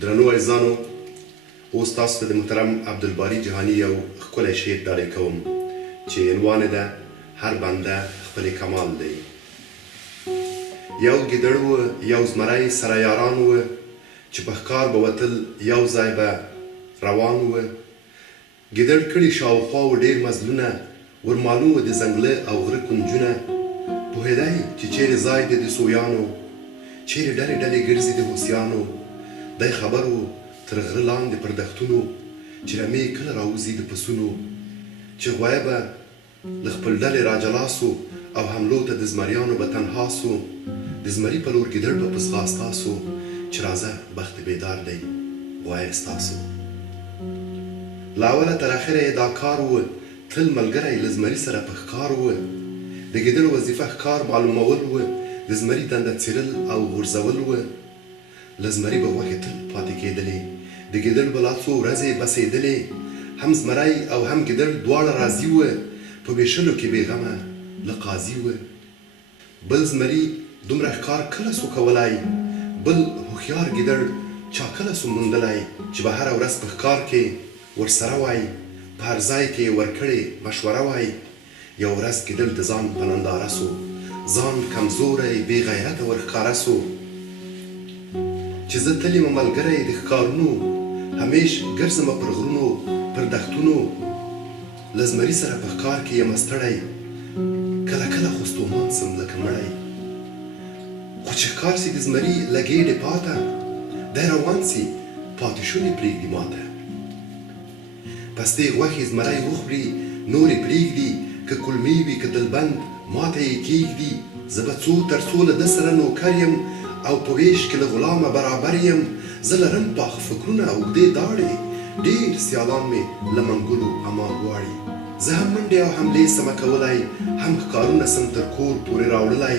درنو عزیزانو، اوس تاسو ته د محترم عبدالباری جهانی یو ښکلی شعر ډالۍ کوم چې عنوان یې ده هر بنده خپل کمال دی. یو ګیدړ و یو زمری سره یاران و چې په ښکار به وتل یو ځای به روان و. ګیدړ کړي شاوخوا و ډېر مزلونه، ورمالوم و د ځنګله او غره کنجونه. پوهېدی چې چیرې ځای دی د سویانو، چیرې ډلې ډلې ګرځي د هوسیانو. دی خبر و تر غره لاندې پر دښتونو چې رمې کله راوځي د پسونو. چې غوی به له خپل ډلې راجلا سو او حملو ته د زمریانو به تنها سو. د زمري په لور ګیدړ به په ځغاستا سو چې راځه بخت بیدار دی غوی ستاسو. له اوله تر اخره یې دا کار و، تل ملګری له زمري سره په ښکار و. د ګیدړ وظیفه ښکار معلومول و، د زمري دنده څیرل او غورځول و. له زمري به غوښې تل پاتې کېدلې، د ګیدړ به لا څو ورځې بسېدلې. هم زمری او هم ګیدړ دواړه راضي وه، په ویشلو کې بېغمه له قاضي وه. بل زمري دومره ښکار کله سو کولی، بل هوښیار ګیدړ چا کله سو موندلی چې به هره ورځ په ښکار کې ورسره وای، په هر ځای کې یې ورکړې مشوره وای. یو ورځ ګیدړ د ځان په ننداره سو، ځان کمزوری بې غیرته ورښکاره سو. چې زه تل یم ملګری د ښکارونو، همیش ګرځمه پر غرونو پر دښتونو. له زمري سره په ښکار کې یم ستړی، کله کله خو ستومان سم لکه مړی. خو چې ښکار سي د زمري له ګېډې پاته، دی روان سي پاتې شونې پرېږدي ماته. پستې غوښې زمری وخوري نورې پرېږدي، که کلمې وي که دلبند ماته یې کېږدي. زه به څو تر څو له ده سره نوکر یم او په ویش کې له غلامه برابر یم. زه لرم پاخه فکرونه اوږدې داړې، ډېر سیالان مې له منګلو امان غواړي. زه هم منډې او حملې سمه کولی، هم ښکارونه سم تر کور پورې راوړلی.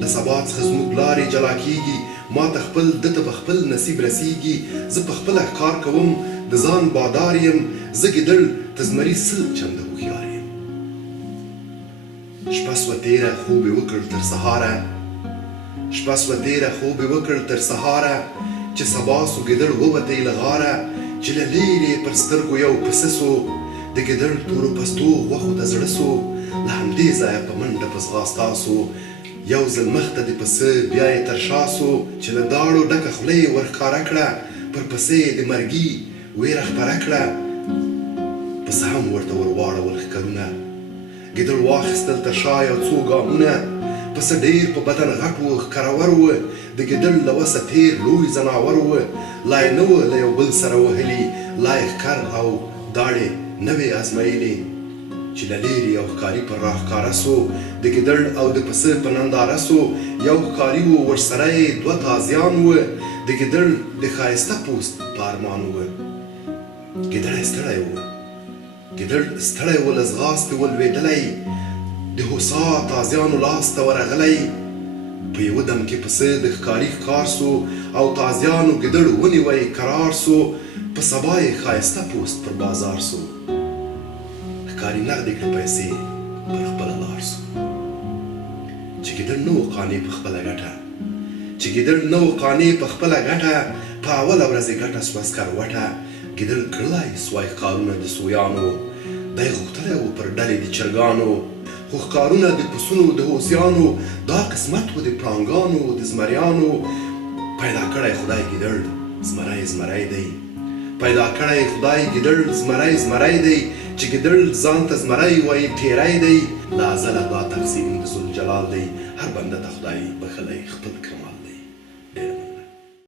له سبا څخه زموږ لارې جلا کېږي، ما ته خپل ده ته به خپل نصیب رسېږي. زه په خپله ښکار کوم د ځان بادار یم، زه ګیدړ ته زمري سل چنده هوښیار یم. شپه سوه تېره خوب یې وکړ تر سهاره، شپه سوه تېره خوب یې وکړ تر سهاره. چې سبا سو ګیدړ ووتی له غاره، چې له لېرې پر سترګو یو پسه سو. د ګیدړ تورو پستو غوښو ته زړه سو، له همدې ځایه په منډه په ځغاستا سو. یو ځل مخته د پسه بیا یې تر شا سو، چې له داړو ډکه خوله یې ورښکاره کړه. پر پسه یې د مرګي ویره خپره کړه، پسه هم ورته ور واړول ښکرونه. ګیدړ واخیستل تر شا یو څو ګامونه، پسه ډېر په بدن غټ و ښکرور و. د ګیدړ له وسه تېر لوی ځناور و، لا یې نه و له یو بل سره وهلي، لا یې ښکر او داړې نه وې ازمایلې. چې له لېرې یو ښکاري پر راښکاره سو، د ګیدړ او د پسه په ننداره سو. یو ښکاري و ورسره یې دوه تازیان و، د ګیدړ د ښایسته پوست په ارمان و. ګیدړی ستړی و، ګیدړ ستړی و له ځغاستې ولوېدلی، د هوسا تازیانو لاس ته ورغلی. په یوه دم کې پسه د ښکاري ښکار سو، او تازیانو ګیدړ ونیوی کرار سو. په سبا یې ښایسته پوست پر بازار سو، ښکاري نغدې کړې پیسې پر خپله لار سو. چې ګیدړ نه و قانع په خپله ګټه، چې ګیدړ نه و قانع په خپله ګټه، په اوله ورځ یې ګټه سوه سکروټه. ګیدړ کړلی سوای ښکارونه د سویانو، دی غوښتلی و پر ډلې د چرګانو. خو ښکارونه د پسونو د هوسیانو، دا قسمت و د پړانګانو د زمریانو. پیدا کړی خدای ګیدړ زمری زمری دی، پیدا کړی خدای ګیدړ زمری زمری دی. چې ګیدړ ځان ته زمری وایي تیری دی، له ازله دا تقسیم د ذوالجلال دی. هر بنده ته خدای بښلی خپل کمال.